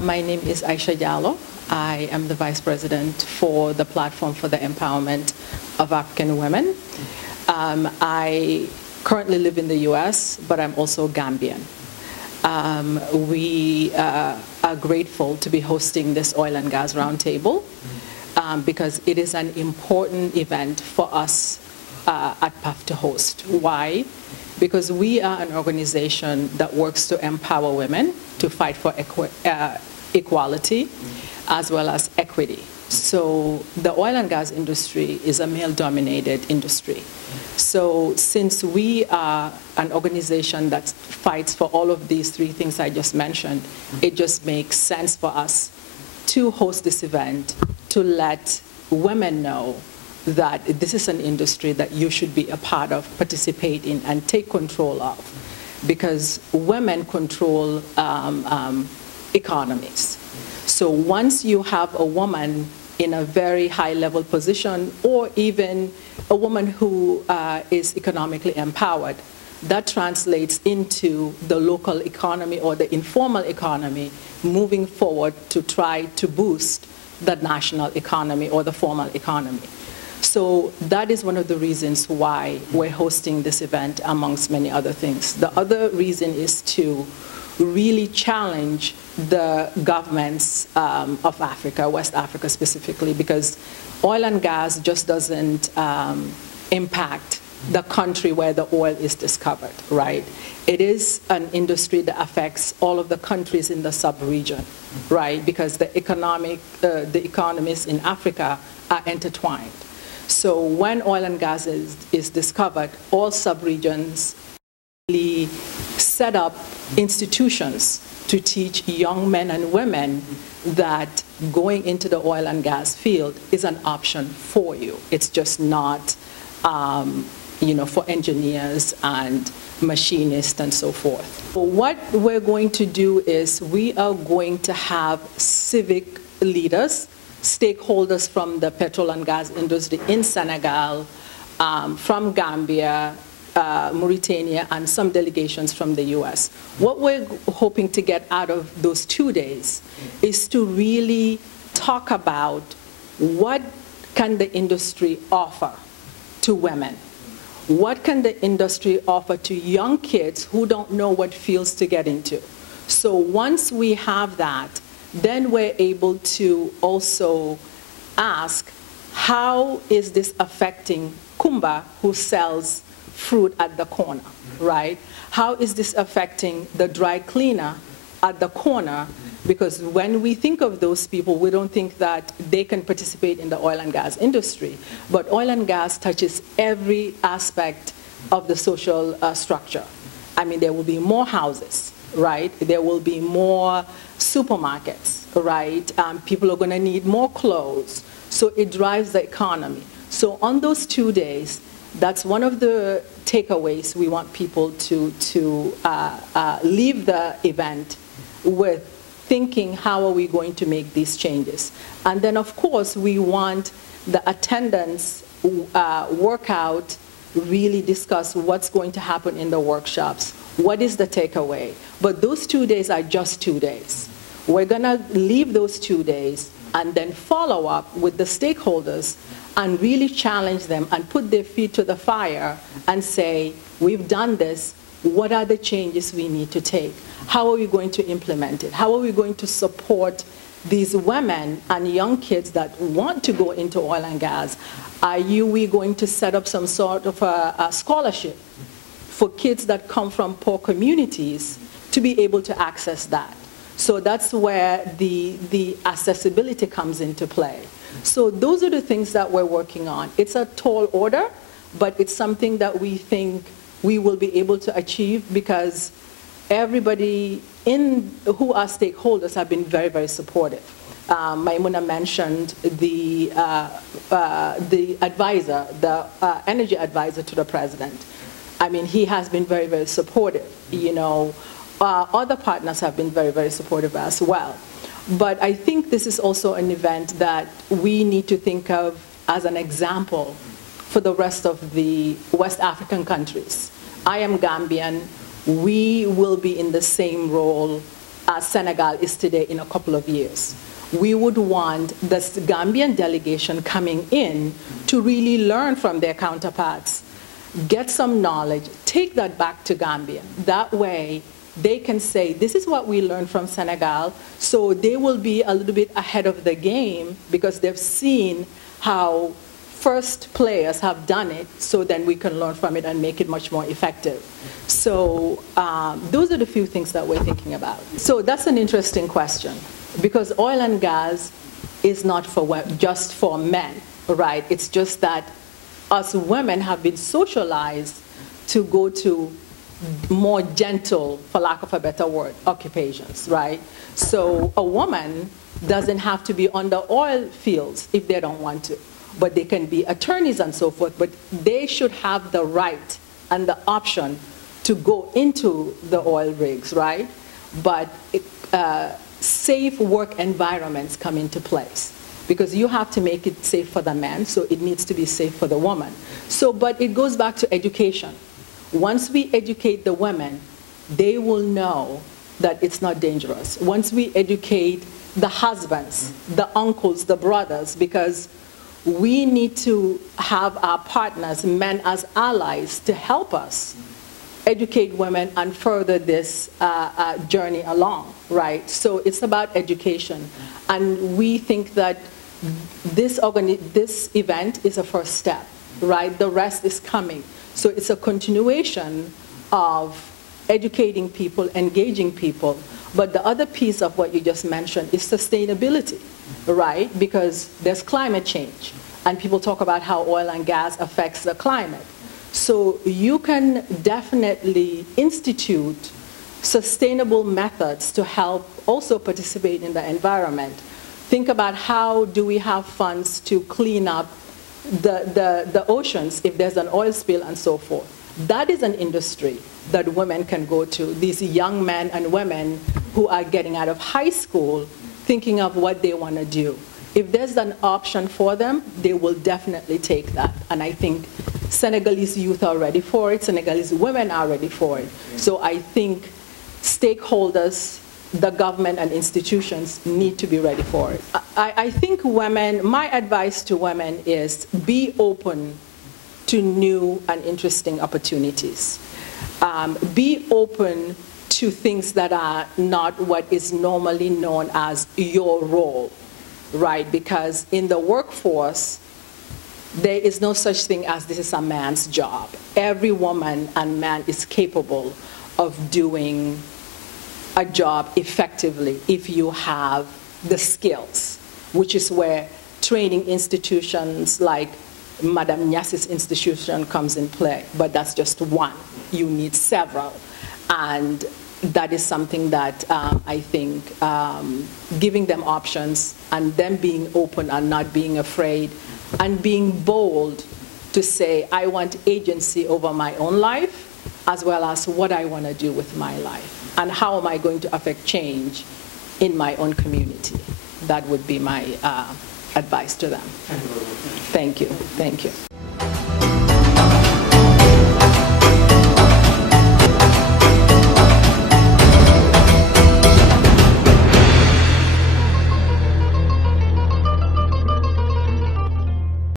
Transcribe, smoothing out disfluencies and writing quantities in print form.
My name is Aisha Diallo. I am the Vice President for the Platform for the Empowerment of African Women. I currently live in the U.S., but I'm also Gambian. We are grateful to be hosting this oil and gas roundtable because it is an important event for us at Paaf to host. Why? Because we are an organization that works to empower women to fight for equality as well as equity. So the oil and gas industry is a male-dominated industry. So since we are an organization that fights for all of these three things I just mentioned, it just makes sense for us to host this event to let women know that this is an industry that you should be a part of, participate in, and take control of. Because women control economies. So once you have a woman in a very high-level position, or even a woman who is economically empowered, that translates into the local economy or the informal economy moving forward to try to boost the national economy or the formal economy. So that is one of the reasons why we're hosting this event, amongst many other things. The other reason is to really challenge the governments of Africa, West Africa specifically, because oil and gas just doesn't impact the country where the oil is discovered, right? It is an industry that affects all of the countries in the sub-region, right? Because the economies in Africa are intertwined. So when oil and gas is discovered, all sub-regions really set up institutions to teach young men and women that going into the oil and gas field is an option for you. It's just not, for engineers and machinists and so forth. So what we're going to do is we are going to have civic leaders, stakeholders from the petrol and gas industry in Senegal, from Gambia, Mauritania, and some delegations from the US. What we're hoping to get out of those 2 days is to really talk about what can the industry offer to women. What can the industry offer to young kids who don't know what fields to get into? So once we have that, then we're able to also ask, how is this affecting Kumba, who sells fruit at the corner, right? How is this affecting the dry cleaner at the corner? Because when we think of those people, we don't think that they can participate in the oil and gas industry. But oil and gas touches every aspect of the social structure. I mean, there will be more houses, right? There will be more supermarkets, right? People are going to need more clothes. So it drives the economy. So on those 2 days, that's one of the takeaways we want people to leave the event with, thinking, how are we going to make these changes? And then, of course, we want the attendance workout really discuss what's going to happen in the workshops. What is the takeaway? But those 2 days are just 2 days. We're going to leave those 2 days and then follow up with the stakeholders and really challenge them and put their feet to the fire and say, we've done this, what are the changes we need to take? How are we going to implement it? How are we going to support these women and young kids that want to go into oil and gas? Are we going to set up some sort of a scholarship for kids that come from poor communities to be able to access that? So that's where the accessibility comes into play. So those are the things that we're working on. It's a tall order, but it's something that we think we will be able to achieve because everybody who are stakeholders have been very, very supportive. Maimuna mentioned the advisor, the energy advisor to the president. I mean, he has been very, very supportive. Other partners have been very, very supportive as well. But I think this is also an event that we need to think of as an example for the rest of the West African countries. I am Gambian. We will be in the same role as Senegal is today in a couple of years. We would want the Gambian delegation coming in to really learn from their counterparts, get some knowledge, take that back to Gambia. That way, they can say, this is what we learned from Senegal, so they will be a little bit ahead of the game because they've seen how first players have done it, so then we can learn from it and make it much more effective. So those are the few things that we're thinking about. So that's an interesting question, because oil and gas is not for just for men, right? It's just that us women have been socialized to go to more gentle, for lack of a better word, occupations, right? So a woman doesn't have to be on the oil fields if they don't want to, but they can be attorneys and so forth, but they should have the right and the option to go into the oil rigs, right? But safe work environments come into place, because you have to make it safe for the man, so it needs to be safe for the woman. So, but it goes back to education. Once we educate the women, they will know that it's not dangerous. Once we educate the husbands, the uncles, the brothers, because we need to have our partners, men as allies, to help us educate women and further this journey along, right? So it's about education. And we think that this event is a first step, right? The rest is coming. So it's a continuation of educating people, engaging people. But the other piece of what you just mentioned is sustainability, right? Because there's climate change, and people talk about how oil and gas affects the climate. So you can definitely institute sustainable methods to help also participate in the environment. Think about how do we have funds to clean up the oceans if there's an oil spill and so forth. That is an industry that women can go to. These young men and women who are getting out of high school thinking of what they want to do. If there's an option for them, they will definitely take that. And I think Senegalese youth are ready for it. Senegalese women are ready for it. So I think stakeholders, the government and institutions need to be ready for it. I think women, my advice to women is be open to new and interesting opportunities. Be open to things that are not what is normally known as your role, right? Because in the workforce, there is no such thing as this is a man's job. Every woman and man is capable of doing a job effectively if you have the skills, which is where training institutions like Madame Nyasi's institution comes in play. But that's just one. You need several. And that is something that I think giving them options and them being open and not being afraid and being bold to say, I want agency over my own life, as well as what I want to do with my life, and how am I going to affect change in my own community. That would be my advice to them. Thank you. Thank you.